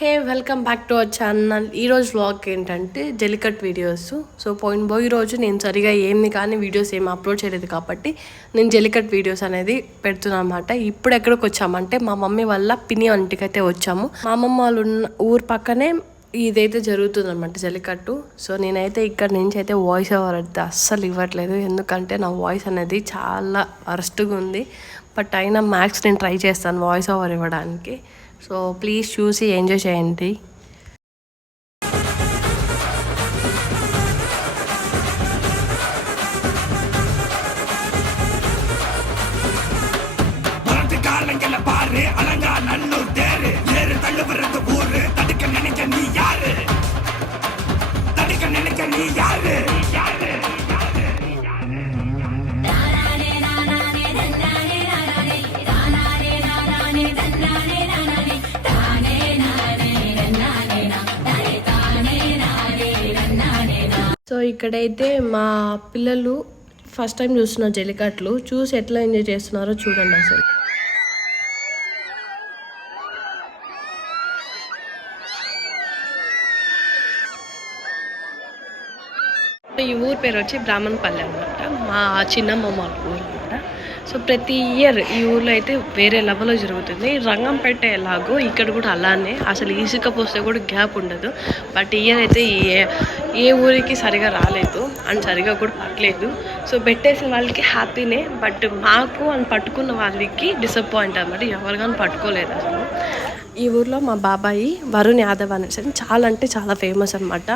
Hey welcome back to our channel ఈరోజు vlog ఏంటంటే జెలికట్ వీడియోస్ సో పోయిన పోయి రోజు నేను సరిగా ఏమి కానీ వీడియోస్ ఏమి అప్లోడ్ చేయలేదు కాబట్టి నేను జెలికట్ వీడియోస్ అనేది పెడుతున్నాను అనమాట ఇప్పుడు ఎక్కడికి వచ్చామంటే మా మమ్మీ వల్ల పిని వంటికైతే వచ్చాము. మా అమ్మమ్మ వాళ్ళు ఉన్న ఊరు పక్కనే ఇదైతే జరుగుతుంది అనమాట జల్లికట్టు సో నేనైతే ఇక్కడ నుంచి అయితే వాయిస్ ఓవర్ అయితే అస్సలు ఇవ్వట్లేదు. ఎందుకంటే నా వాయిస్ అనేది చాలా వరస్ట్గా ఉంది. బట్ అయినా మ్యాక్స్ నేను ట్రై చేస్తాను వాయిస్ ఓవర్ ఇవ్వడానికి. సో ప్లీజ్ చూసి ఎంజాయ్ చేయండి సో ఇక్కడైతే మా పిల్లలు ఫస్ట్ టైం చూస్తున్నారు జల్లికట్లు. చూసి ఎట్లా ఎంజాయ్ చేస్తున్నారో చూడండి అసలు. ఈ ఊరు పేరు వచ్చి బ్రాహ్మణపల్లి అనమాట మా చిన్నమ్మ వాళ్ళ ఊరు అనమాట సో ప్రతి ఇయర్ ఈ ఊర్లో అయితే వేరే లెవెల్లో జరుగుతుంది. రంగంపేట ఎలాగో ఇక్కడ కూడా అలానే. అసలు ఇసుక పోస్తే కూడా గ్యాప్ ఉండదు. బట్ ఇయర్ అయితే ఈ ఏ ఊరికి సరిగా రాలేదు అండ్ సరిగా కూడా పట్టలేదు. సో పెట్టేసిన వాళ్ళకి హ్యాపీనే బట్ మాకు అని పట్టుకున్న వాళ్ళకి డిసప్పాయింట్ అనమాట ఎవరు కానీ పట్టుకోలేదు అసలు. ఈ ఊర్లో మా బాబాయి వరుణ్ యాదవ్ అనేసి చాలా అంటే చాలా ఫేమస్ అనమాట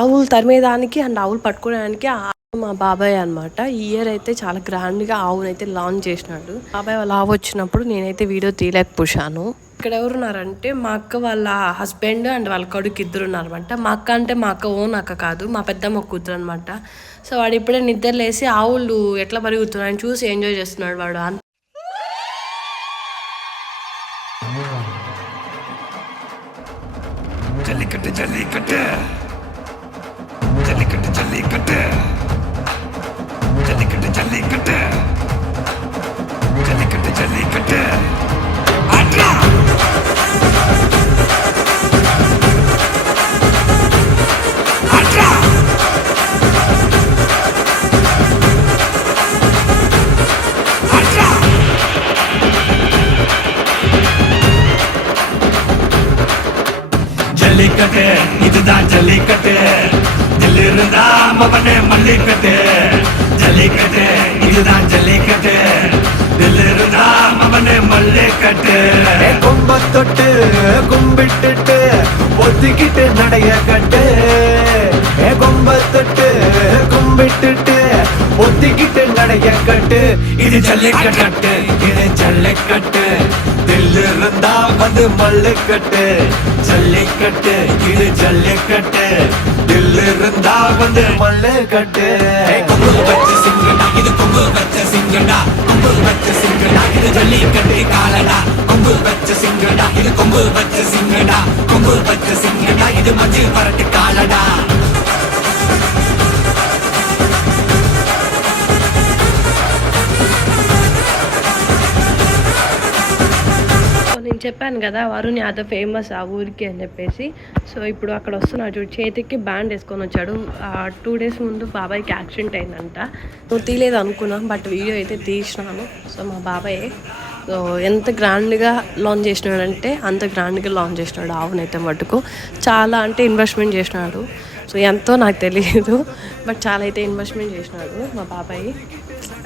ఆవులు తరిమేదానికి అండ్ ఆవులు పట్టుకోవడానికి మా బాబాయ్ అనమాట ఈ ఇయర్ అయితే చాలా గ్రాండ్గా ఆవునైతే లాంచ్ చేసినాడు. బాబాయ్ వాళ్ళ ఆవు వచ్చినప్పుడు నేనైతే వీడియో తీయలేకపోయాను ఇక్కడ ఎవరు ఉన్నారంటే మా అక్క వాళ్ళ హస్బెండ్ అండ్ వాళ్ళ కొడుకు ఇద్దరు ఉన్నారనమాట మా అక్క అంటే మా అక్క ఓన్ అక్క కాదు మా పెద్దమ్మ కూతురు అనమాట సో వాడు ఇప్పుడే నిద్ర లేసి ఆవులు ఎట్లా పరుగుతున్నాయని చూసి ఎంజాయ్ చేస్తున్నాడు వాడు. జల్లికట్టే. ஜல்லிக்கட்டு. ஜல்லிக்கட்டு ஜல்லிக்கட்டு. அட்ரா ஜல்லிக்கட்டு இதுதான் ஜல்லிக்கட்டு. தில்லிருந்தா மபனே ஒத்திக்கிட்டு நடைய கட்டு. ஏ கும்பிட்டுட்டு ஒத்திக்கிட்டு நடைய கட்டு. இது ஜல்லிக்கட்டு இது ஜல்லிக்கட்டு. இருந்தா வந்து மல்லுக்கட்டு ஜல்லிக்கட்டு இது ஜல்லிக்கட்டு. தில்லு இருந்தா வந்து மல்லுக்கட்டு. கொம்பு வச்ச சிங்கடா இது கொம்பு வச்ச சிங்கடா. கொம்பு வச்ச சிங்கடா இது ஜல்லிக்கட்டு காலடா. கொம்பு வச்ச சிங்கடா இது கொம்பு வச்ச சிங்கடா. கொம்பு வச்ச சிங்கடா இது மஞ்சள் பரட்டு காலடா. చెప్పాను కదా వరుణ్ యాదవ్ ఫేమస్ ఆ ఊరికి అని చెప్పేసి. సో ఇప్పుడు అక్కడ వస్తున్నాడు చూడు చేతికి బ్యాండ్ వేసుకొని వచ్చాడు. టూ డేస్ ముందు బాబాయ్కి యాక్సిడెంట్ అయిందంట. నువ్వు తీయలేదు అనుకున్నాను బట్ వీడియో అయితే తీసినాను. సో మా బాబాయ్ సో ఎంత గ్రాండ్గా లాంచ్ చేసినాడంటే అంత గ్రాండ్గా లాంచ్ చేసినాడు ఆవునైతే మటుకు. చాలా అంటే ఇన్వెస్ట్మెంట్ చేసినాడు. సో ఎంతో నాకు తెలియదు బట్ చాలా అయితే ఇన్వెస్ట్మెంట్ చేసినాడు మా బాబాయ్.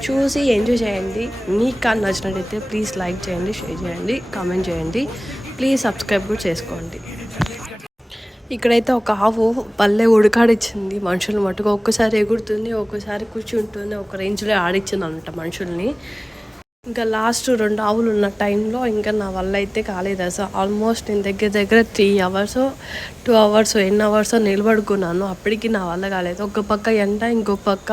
చూసి ఎంజాయ్ చేయండి మీకు కానీ నచ్చినట్టయితే ప్లీజ్ లైక్ చేయండి షేర్ చేయండి కామెంట్ చేయండి. ప్లీజ్ సబ్స్క్రైబ్ కూడా చేసుకోండి. ఇక్కడైతే ఒక ఆవు పల్లె ఉడకాడిచ్చింది మనుషులు మటుకు ఒక్కసారి ఎగురుతుంది ఒక్కసారి కూర్చుంటుంది ఒక రేంజ్లో ఆడిచ్చింది అనమాట మనుషుల్ని. ఇంకా లాస్ట్ రెండు ఆవులు ఉన్న టైంలో ఇంకా నా వల్ల అయితే కాలేదు అసలు ఆల్మోస్ట్ నేను దగ్గర దగ్గర త్రీ అవర్స్ టూ అవర్స్ ఎన్ని అవర్స్ నిలబడుకున్నాను. అప్పటికి నా వల్ల కాలేదు. ఒక పక్క ఎండ ఇంకో పక్క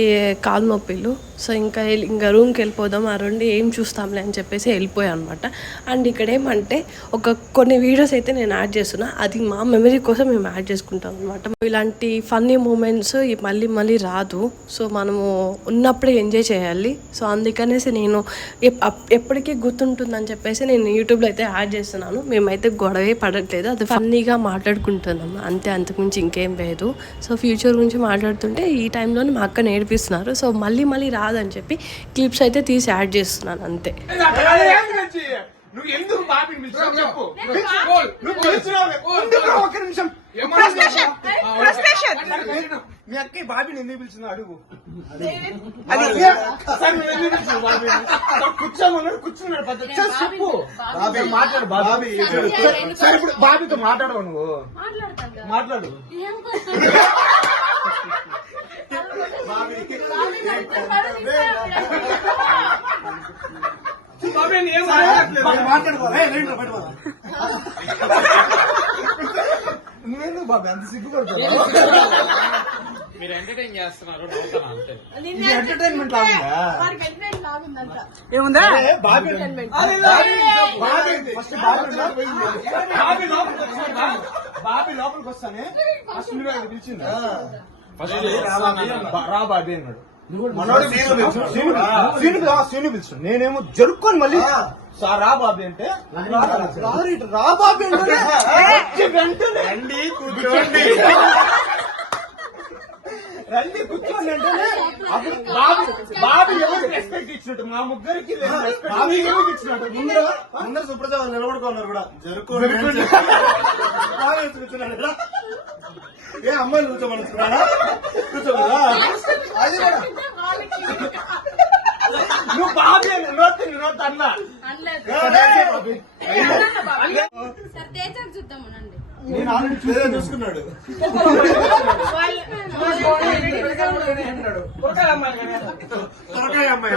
ఈ కాలు నొప్పిలు. సో ఇంకా ఇంకా రూమ్కి వెళ్ళిపోదాం ఆ రెండు ఏం చూస్తాంలే అని చెప్పేసి వెళ్ళిపోయాం అనమాట అండ్ ఇక్కడ ఏమంటే ఒక కొన్ని వీడియోస్ అయితే నేను యాడ్ చేస్తున్నా. అది మా మెమరీ కోసం మేము యాడ్ చేసుకుంటాం అనమాట ఇలాంటి ఫన్నీ మూమెంట్స్ మళ్ళీ మళ్ళీ రాదు. సో మనము ఉన్నప్పుడే ఎంజాయ్ చేయాలి. సో అందుకనేసి నేను ఎప్- అప్- ఎప్పటికీ గుర్తుంటుందని చెప్పేసి నేను యూట్యూబ్లో అయితే యాడ్ చేస్తున్నాను. మేమైతే గొడవే పడట్లేదు. అది ఫన్నీగా మాట్లాడుకుంటున్నాము. అంతే అంతకుమించి ఇంకేం లేదు. సో ఫ్యూచర్ గురించి మాట్లాడుతుంటే ఈ టైంలోనే మా అక్క నేర్పిస్తున్నారు. సో మళ్ళీ మళ్ళీ రాదని చెప్పి క్లిప్స్ అయితే తీసి యాడ్ చేస్తున్నాను అంతే. నువ్వు ఎందుకు బాబిని పిలిచావు? చెప్పు. నువ్వు పిలిచినావు ఉండు ఒక్క నిమిషం. మీ అక్క ఈ బాబిని ఎందుకు పిలిచిందో అడుగు. అది. ఏ- సార్ నువ్వు ఎందుకు పిలిచావు బాబిని? సార్ కూర్చోమన్నాడు కూర్చున్నాడు పద్ధతి సార్ చెప్పు. బాబీ మాట్లాడు బాబీ. సార్ ఇప్పుడు బాబీతో మాట్లాడవు నువ్వు? మాట్లాడు. బాబీ ఏం మాట్లాడలేదు నువ్వెందుకు బాబీ అంత సిగ్గుపడుతున్నావు మీరు ఎంటర్టైన్ చేస్తున్నారు ఎంటర్టైన్మెంట్ లాగుందా ఏముందా. బాబీ లోపలికి వస్తానే ఫస్ట్ నువ్వే కదా పిలిచింది ఫస్ట్ బా- రా బాబీ అన్నాడు. మనోడు పిలిచాడు. సీను సీను రా, సీను పిలిచాడు నేనేమో జరుపుకొని మళ్ళీ సార్ రా బాబీ అంటే రారు ఇటు రా బాబీ అంటే వచ్చి వెంటనే రండి కూర్చోండి. రండి కూర్చోండి అంటేనే అప్పుడు బాబు బాబు ఎవరికి రెస్పెక్ట్ ఇచ్చినట్టు మా ముగ్గురికి బాబు ఎవరికి ఇచ్చినట్టు. ముందర అందరు సుప్రజ నిలబడుకున్నారు కూడా. జరుపుకోండి. కూర్చున్నాడు. ఏ అమ్మాయిలు కూర్చోమనుకున్నాడా కూర్చోమరా? అది కూడా. నువ్వు బాబు అన్నా. చూద్దాం అనండి నేను ఆల్రెడీ చూసే చూసుకున్నాడు. అమ్మాయి.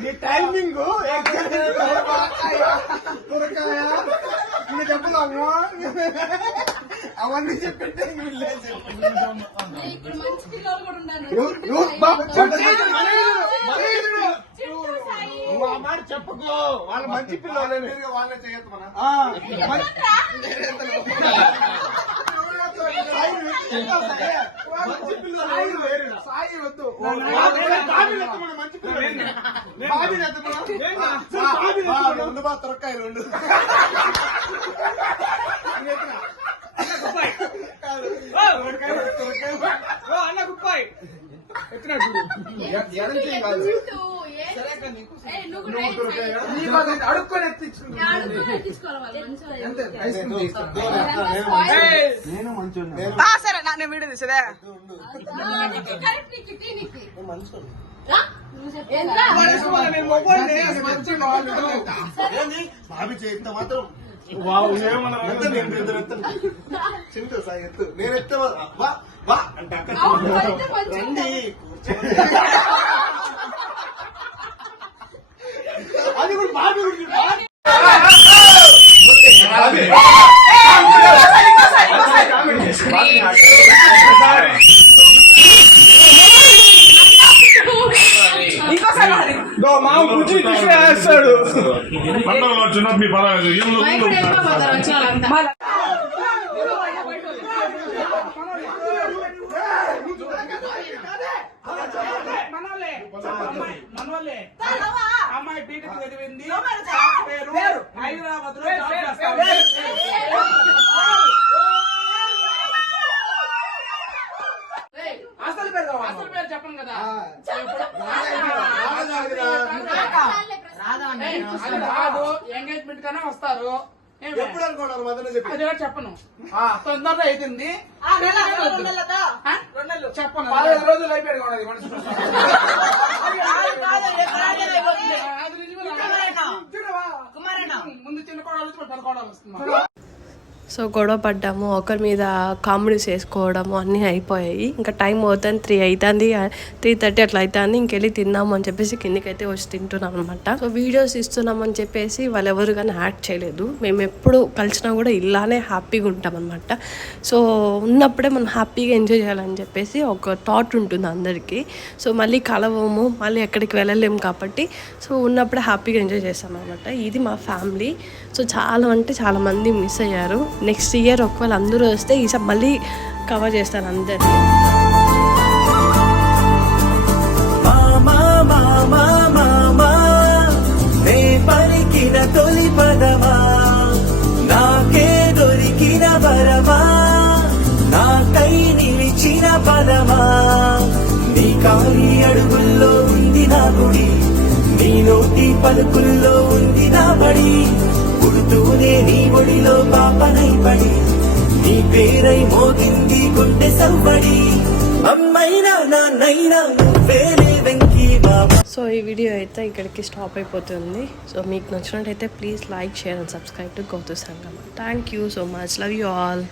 నీ టైమింగ్ నీ డబ్బులు అమ్మా అవన్నీ చెప్పింటే ఇంక వీళ్ళేం మంచి పిల్లలు సాయి. నువ్వు ఆ మాట చెప్పుకో. వాళ్ళు మంచి పిల్లలని వాళ్ళే చేయొద్దు మన. ఆ, మంచి- మంచి పిల్లలు మంచి. రెండు బా తొరకాయ రెండు. Right side. అడుక్కొని. మంచిగా ఎక్కించుకోవాలి. నేను మంచి ఆ, సరే నా నేను వీడియో తీసేదే? బాబి చేత మాత్రం చింత సాయి ఎత్తు. నేను ఎత్తే వా వా అంటే మంచిగా రండి అది కూడా బాబీ గురించి ఇంకోసారి మరి. మా బుద్ధి చూసి వేస్తాడు పండుగలు వచ్చినప్పుడు మీ పర్వాలేదు. అమ్మాయి, చదివింది పేరు హైదరాబాద్లో జాబ్ చేస్తాంది. ఏయ్, అసలు పేరు కావాలి అసలు పేరు చెప్పను కదా రాదు. ఎంగేజ్మెంట్ కన్నా వస్తారు? ఎప్పుడు అనుకున్నారు మదన చెప్పి. అది కూడా చెప్పను. తొందరలో అవుతుంది ఆ? చెప్పను. పదహైదు రోజులు అయిపోయాడు కూడా అది మనిషి. అది నిజమే. ముందు మాట్లాడుకోవడం వస్తుంది. సో గొడవ పడ్డాము ఒకరి మీద కామెడీస్ వేసుకోవడము అన్నీ అయిపోయాయి. ఇంకా టైం అవుతుంది త్రీ అవుతుంది త్రీ థర్టీ అట్లా అవుతుంది ఇంకెళ్ళి తిందాము అని చెప్పేసి కిందికి అయితే వచ్చి తింటున్నాం అనమాట సో వీడియోస్ ఇస్తున్నామని చెప్పేసి వాళ్ళు ఎవరు కానీ యాడ్ చేయలేదు. మేము ఎప్పుడు కలిసినా కూడా ఇలానే హ్యాపీగా ఉంటాం అనమాట సో ఉన్నప్పుడే మనం హ్యాపీగా ఎంజాయ్ చేయాలని చెప్పేసి ఒక థాట్ ఉంటుంది అందరికీ. సో మళ్ళీ కలవము మళ్ళీ ఎక్కడికి వెళ్ళలేము కాబట్టి సో ఉన్నప్పుడే హ్యాపీగా ఎంజాయ్ చేస్తాం అనమాట ఇది మా ఫ్యామిలీ. సో చాలా అంటే చాలామంది మిస్ అయ్యారు. నెక్స్ట్ ఇయర్ ఒకవేళ అందరూ వస్తే ఈసారి మళ్ళీ కవర్ చేస్తాను అందరినీ మామా మామా మామా నే పలికిన తొలి పదమా? నాకే దొరికిన వరమా? నాకై నిలిచిన పదమా? నీ కాలి అడుగుల్లో ఉంది నా గుడి నీ నోటి పలుకుల్లో ఉంది నా బడి. పుడుతూనే నీ ఒడిలో పాపనై పడి నీ పేరై మోగింది గుండె సవ్వడి. అమ్మైనా నాన్నైనా నువ్వేలే వెంకీ బాబా. సో ఈ వీడియో అయితే ఇక్కడికి స్టాప్ అయిపోతుంది. సో మీకు నచ్చినట్టయితే please like share and subscribe to Gowtu Sangama. Thank you so much love you all